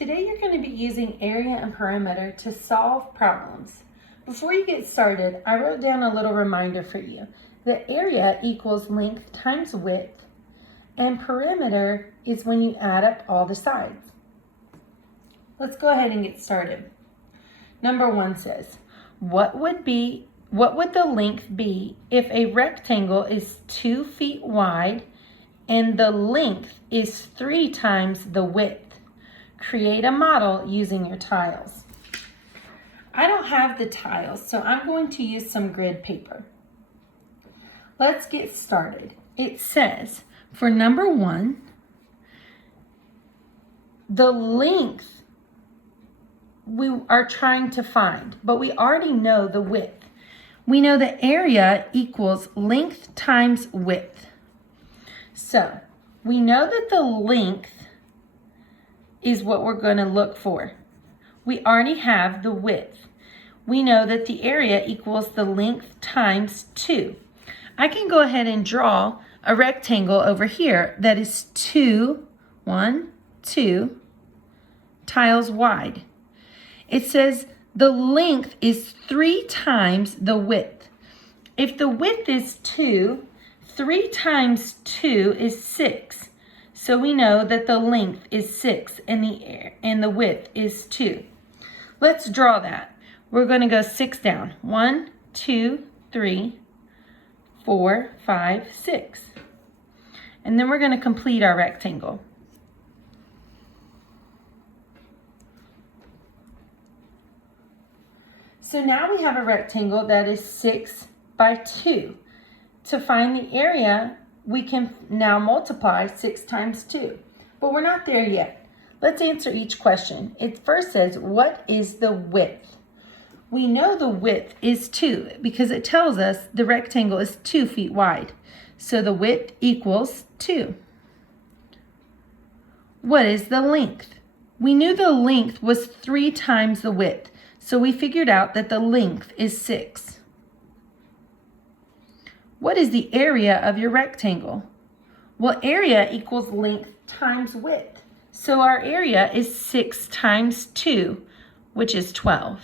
Today you're going to be using area and perimeter to solve problems. Before you get started, I wrote down a little reminder for you. The area equals length times width, and perimeter is when you add up all the sides. Let's go ahead and get started. Number 1 says, what would the length be if a rectangle is 2 feet wide and the length is 3 times the width? Create a model using your tiles. I don't have the tiles, so I'm going to use some grid paper. Let's get started. It says, for number 1, the length we are trying to find, but we already know the width. We know the area equals length times width. So we know that the length is what we're going to look for. We already have the width. We know that the area equals the length times 2. I can go ahead and draw a rectangle over here that is 2 tiles wide. It says the length is 3 times the width. If the width is 2, 3 times 2 is 6. So we know that the length is 6 and the width is 2. Let's draw that. We're going to go 6 down. 1, 2, 3, 4, 5, 6. And then we're going to complete our rectangle. So now we have a rectangle that is 6 by 2. To find the area, we can now multiply 6 times 2. But we're not there yet. Let's answer each question. It first says, what is the width? We know the width is 2 because it tells us the rectangle is 2 feet wide. So the width equals 2. What is the length? We knew the length was 3 times the width. So we figured out that the length is 6. What is the area of your rectangle? Well, area equals length times width. So our area is 6 times 2, which is 12.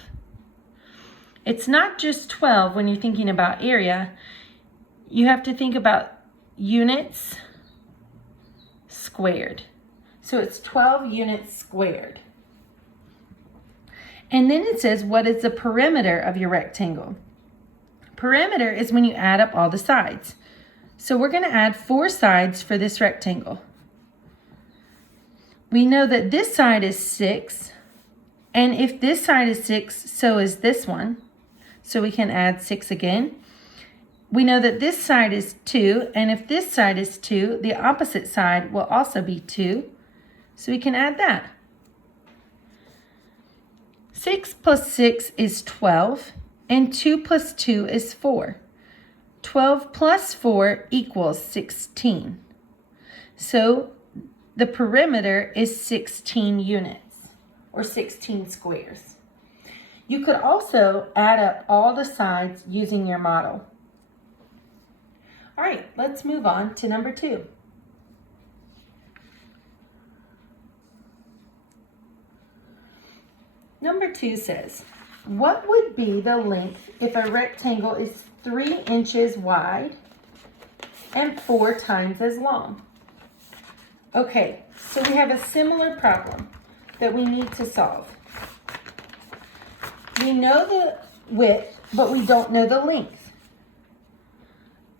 It's not just 12 when you're thinking about area. You have to think about units squared. So it's 12 units squared. And then it says, what is the perimeter of your rectangle? Perimeter is when you add up all the sides. So we're going to add 4 sides for this rectangle. We know that this side is 6, and if this side is 6, so is this one. So we can add 6 again. We know that this side is 2, and if this side is 2, the opposite side will also be 2. So we can add that. 6 plus 6 is 12. And 2 plus 2 is 4. 12 plus 4 equals 16. So the perimeter is 16 units, or 16 squares. You could also add up all the sides using your model. All right, let's move on to number 2. Number 2 says, what would be the length if a rectangle is 3 inches wide and 4 times as long? Okay, so we have a similar problem that we need to solve. We know the width, but we don't know the length.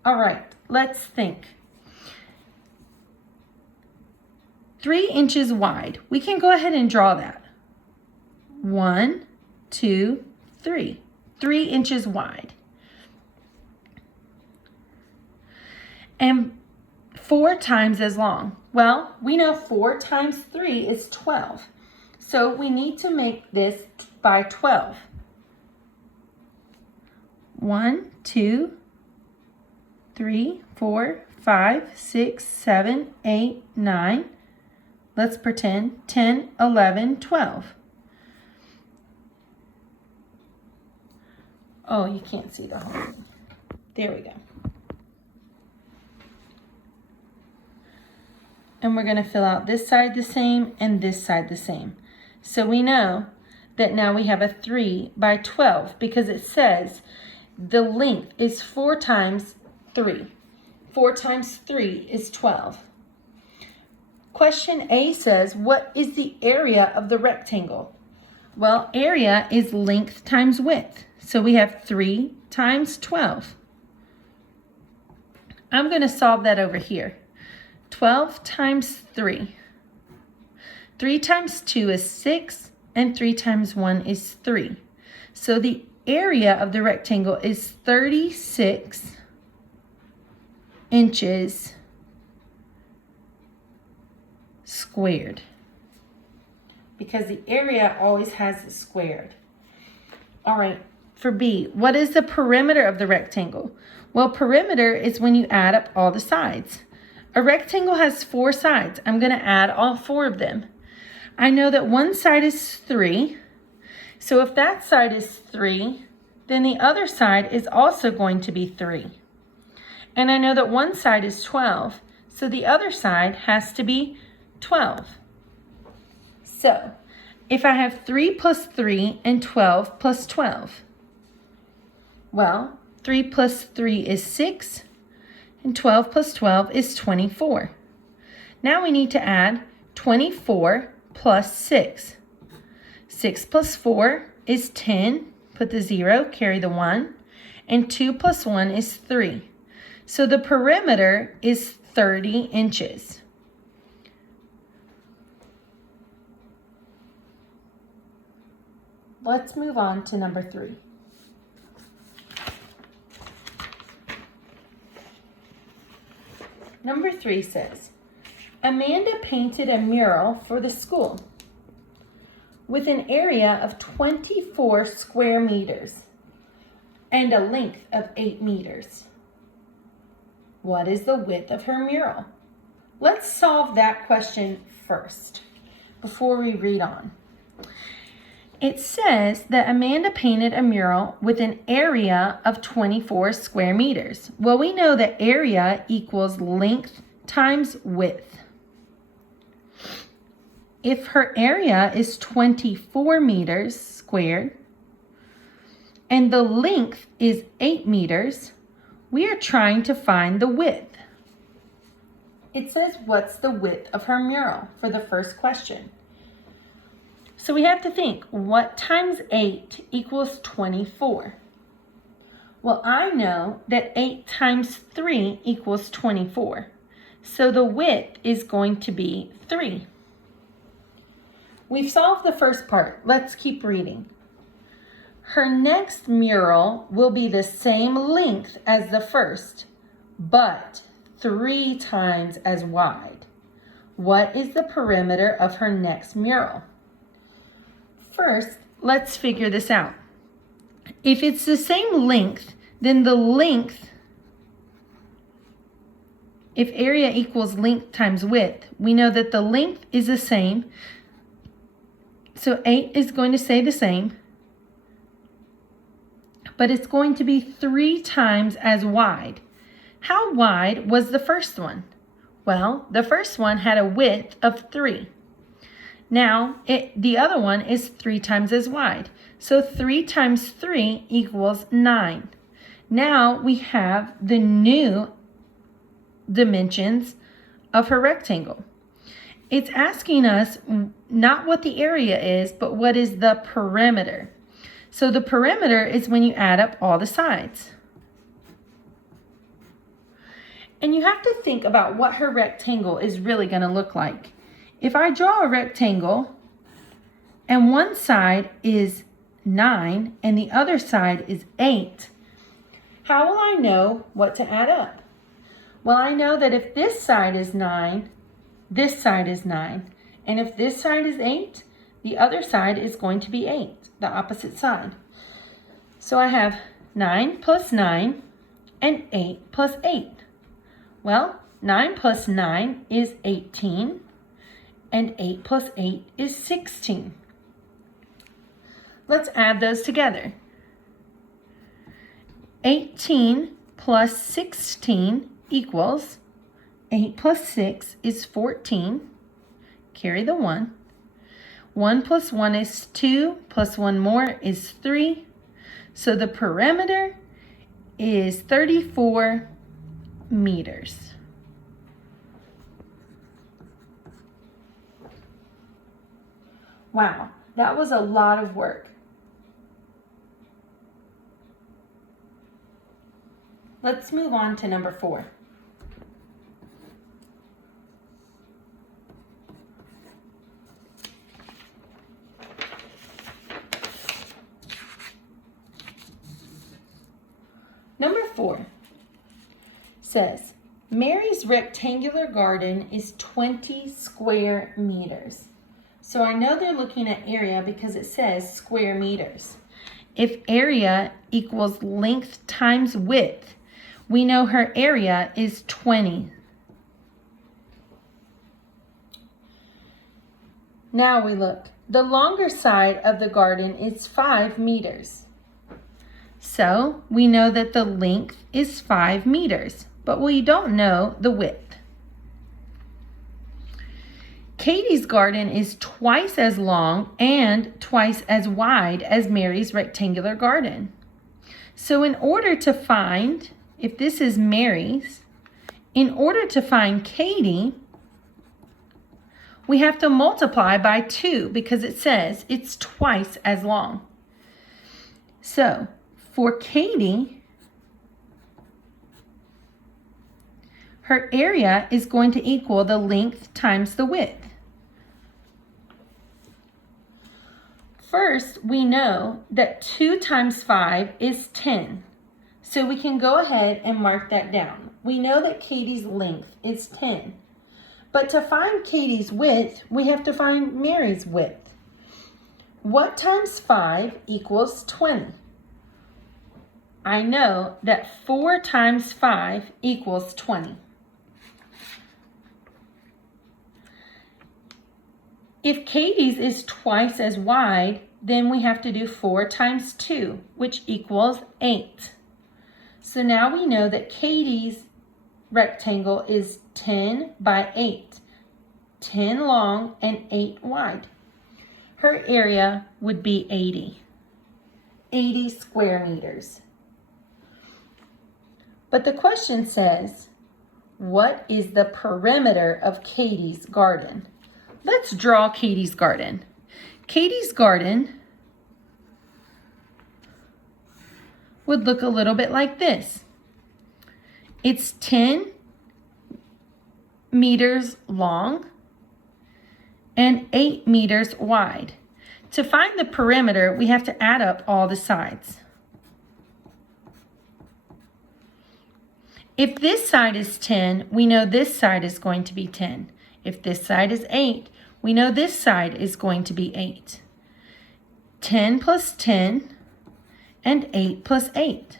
All right, let's think. 3 inches wide. We can go ahead and draw that. 1, 2, 3. 3 inches wide. And 4 times as long. Well, we know 4 times 3 is 12. So we need to make this by 12. 1, 2, 3, 4, 5, 6, 7, 8, 9. Let's pretend 10, 11, 12. Oh, you can't see the whole thing. There we go. And we're going to fill out this side the same and this side the same. So we know that now we have a 3 by 12 because it says the length is 4 times 3. 4 times 3 is 12. Question A says, what is the area of the rectangle? Well, area is length times width. So we have 3 times 12. I'm going to solve that over here. 12 times 3. 3 times 2 is 6, and 3 times 1 is 3. So the area of the rectangle is 36 inches squared. Because the area always has it squared. All right, for B, what is the perimeter of the rectangle? Well, perimeter is when you add up all the sides. A rectangle has 4 sides. I'm going to add all 4 of them. I know that one side is 3. So if that side is 3, then the other side is also going to be 3. And I know that one side is 12. So the other side has to be 12. So if I have 3 plus 3 and 12 plus 12, well, 3 plus 3 is 6, and 12 plus 12 is 24. Now we need to add 24 plus 6. 6 plus 4 is 10. Put the 0, carry the 1. And 2 plus 1 is 3. So the perimeter is 30 inches. Let's move on to number 3. Number 3 says, Amanda painted a mural for the school with an area of 24 square meters and a length of 8 meters. What is the width of her mural? Let's solve that question first before we read on. It says that Amanda painted a mural with an area of 24 square meters. Well, we know that area equals length times width. If her area is 24 meters squared and the length is 8 meters, we are trying to find the width. It says, what's the width of her mural for the first question? So we have to think, what times 8 equals 24? Well, I know that 8 times 3 equals 24. So the width is going to be 3. We've solved the first part. Let's keep reading. Her next mural will be the same length as the first, but 3 times as wide. What is the perimeter of her next mural? First, let's figure this out. If it's the same length, then the length, if area equals length times width, we know that the length is the same. So 8 is going to stay the same, but it's going to be 3 times as wide. How wide was the first one? Well, the first one had a width of 3. Now, the other one is 3 times as wide. So 3 times 3 equals 9. Now we have the new dimensions of her rectangle. It's asking us not what the area is, but what is the perimeter. So the perimeter is when you add up all the sides. And you have to think about what her rectangle is really going to look like. If I draw a rectangle and one side is 9 and the other side is 8, how will I know what to add up? Well, I know that if this side is 9, this side is 9. And if this side is 8, the other side is going to be 8, the opposite side. So I have 9 plus 9 and 8 plus 8. Well, 9 plus 9 is 18. And 8 plus 8 is 16. Let's add those together. 18 plus 16 equals 8 plus 6 is 14. Carry the 1. 1 plus 1 is 2, plus 1 more is 3. So the perimeter is 34 meters. Wow, that was a lot of work. Let's move on to number 4. Number 4 says, Mary's rectangular garden is 20 square meters. So I know they're looking at area because it says square meters. If area equals length times width, we know her area is 20. Now we look. The longer side of the garden is 5 meters. So we know that the length is 5 meters, but we don't know the width. Katie's garden is twice as long and twice as wide as Mary's rectangular garden. So in order to find, if this is Mary's, in order to find Katie, we have to multiply by 2 because it says it's twice as long. So for Katie, her area is going to equal the length times the width. First, we know that 2 times 5 is 10. So we can go ahead and mark that down. We know that Katie's length is 10. But to find Katie's width, we have to find Mary's width. What times 5 equals 20? I know that 4 times 5 equals 20. If Katie's is twice as wide, then we have to do 4 times 2, which equals 8. So now we know that Katie's rectangle is 10 by 8, 10 long and 8 wide. Her area would be 80 square meters. But the question says, what is the perimeter of Katie's garden? Let's draw Katie's garden. Katie's garden would look a little bit like this. It's 10 meters long and 8 meters wide. To find the perimeter, we have to add up all the sides. If this side is 10, we know this side is going to be 10. If this side is 8, we know this side is going to be 8. 10 plus 10 and 8 plus 8.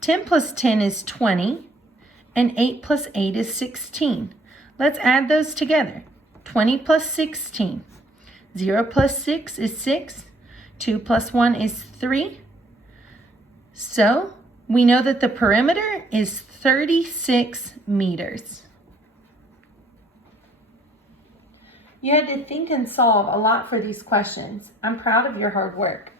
10 plus 10 is 20 and 8 plus 8 is 16. Let's add those together. 20 plus 16. 0 plus 6 is 6. 2 plus 1 is 3. So we know that the perimeter is 36 meters. You had to think and solve a lot for these questions. I'm proud of your hard work.